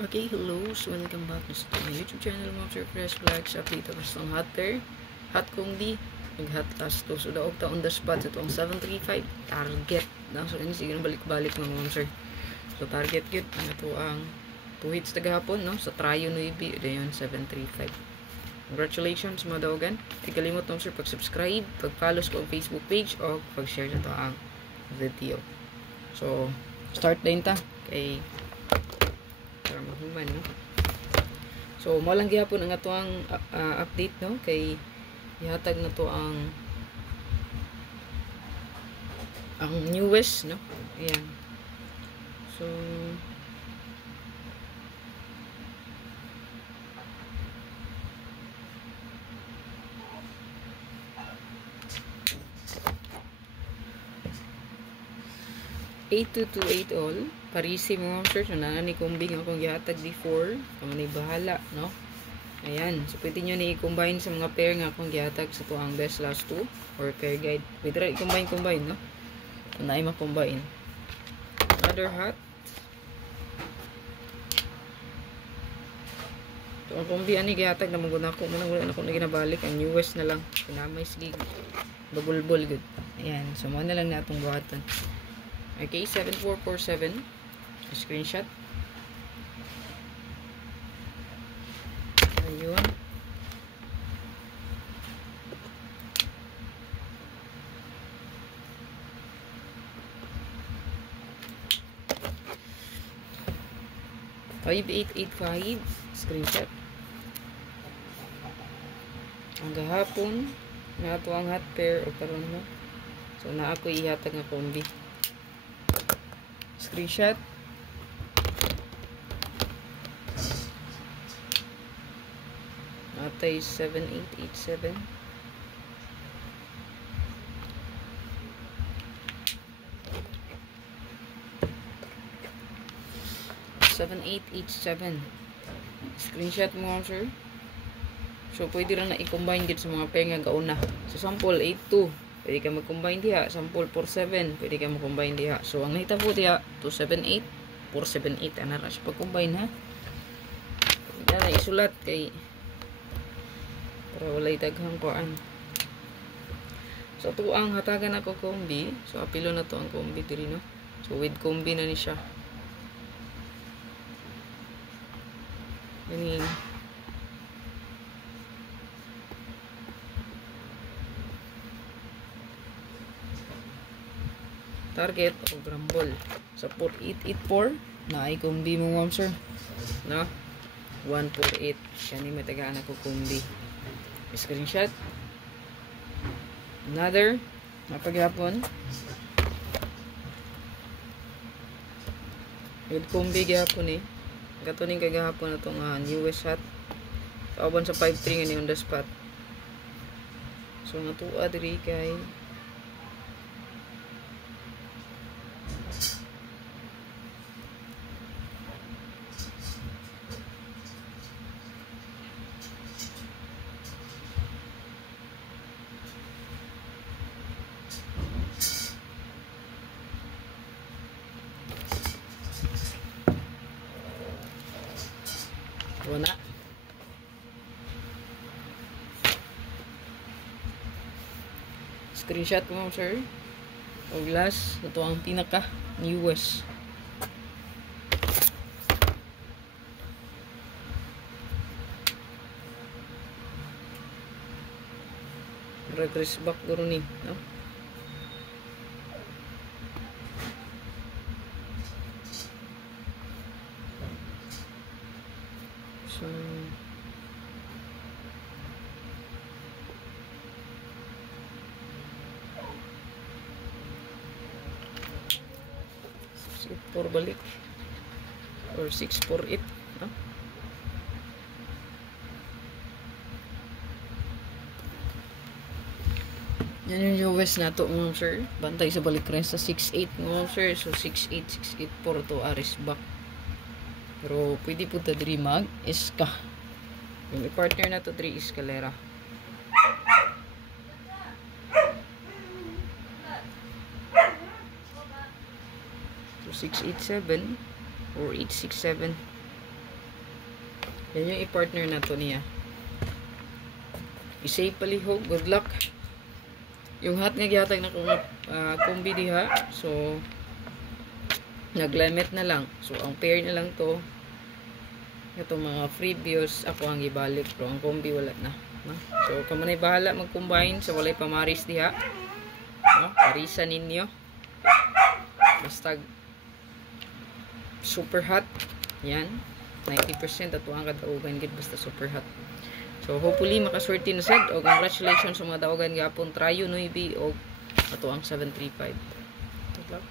Okay, hello. So, welcome back to my YouTube channel, Mobster Fresh Vlogs. Update ako sa hot pair. Hot combi. Nag-hot last to. So, daog ta on the spot. Ito ang 735 target. So, kanya sige na balik-balik mga Mobster. So, target yun. Ito ang 2 hits tagahapon, no? Sa Tryo Nuibi. Ito yun, 735. Congratulations, mga daogan. Di kalimot, Mobster, pag-subscribe, pag-follow sa Facebook page, o pag-share na ito ang video. So, start din ta. Kay para mahuman, no? So mo lang gihapon ang atoang update, no, kay ihatag na to ang newest, no. Ayan. So 8228 all parisi mo sir, so ni kumbing akong gihatag before kung ni bahala, no. Ayan, so pwede nyo ni i-combine sa mga pair nga akong gihatag sa to ang best last 2 or pair guide, pwede rin i-combine, no, kung na i-combine. Another hat, so ang kumbi ani gihatag na maguna ko muna, wala na akong ginabalik, ang newest na lang pinamay sige babulbol good. Ayan, so mo na lang na atong buhatan. Okay, 7447 screenshot. Ayun. (5885) screenshot. Ang gahapon na ito ang hot pair o karon mo. So na ako ihatag nga kombi. Screenshot. Atay 7887. Screenshot mo, sir. So pwede rin na i-combine din sa mga pair nga gauna. So sample 82, pwede ka mag-combine diha. Sample 47, pwede ka mag-combine diha. So ang nahitabo diha 278 478 ana ra siya pag-combine, ha. Hindi na isulat kay para walay daghang kuan. So ito ang hatagan ako kombi. So apilo na to ang kombi diri, no. So with kombi na ni siya. Ini target o grambol sa 4884 na ay kombi mo, ma'am sir, no. 148 kani may tagaan ako kombi. Screenshot. Another mapaghapon with kombi gihapon eh. Gatuning kagahapon na itong newest hat. Kauban sa 5-3 nga on the spot. So natuwa diri kay wala. Screenshot mo, sir. O glass, ito ang pinaka newest. Regress back guro ni, no. So 6-4 balik or 648, no? Yan yung US na to, mga sir. Bantay sa balik rin sa 6-8, mga sir. So 6-8, 6-8-4 to aris back. Pero pwede po ta diri mag iska. Yung partner na to 3 escalera. So 687 or 867. Yan yung i-partner na to niya. I-save palihog. Good luck. Yung hat nga gihatag na kombi diha. So, nag-limit na lang. So, ang pair na lang to. Itong mga freebies, ako ang ibalik. Pero ang kombi, wala na. No? So, kung manay bahala mag-combine sa walay pamaris diha. No? Parisan ninyo. Basta super hot. Yan. 90% ato ang kadaugan gid basta super hot. So hopefully makaswerte na sad o congratulations sa mga daugan gapon Trayo Nuibi o ato ang 735. Good luck.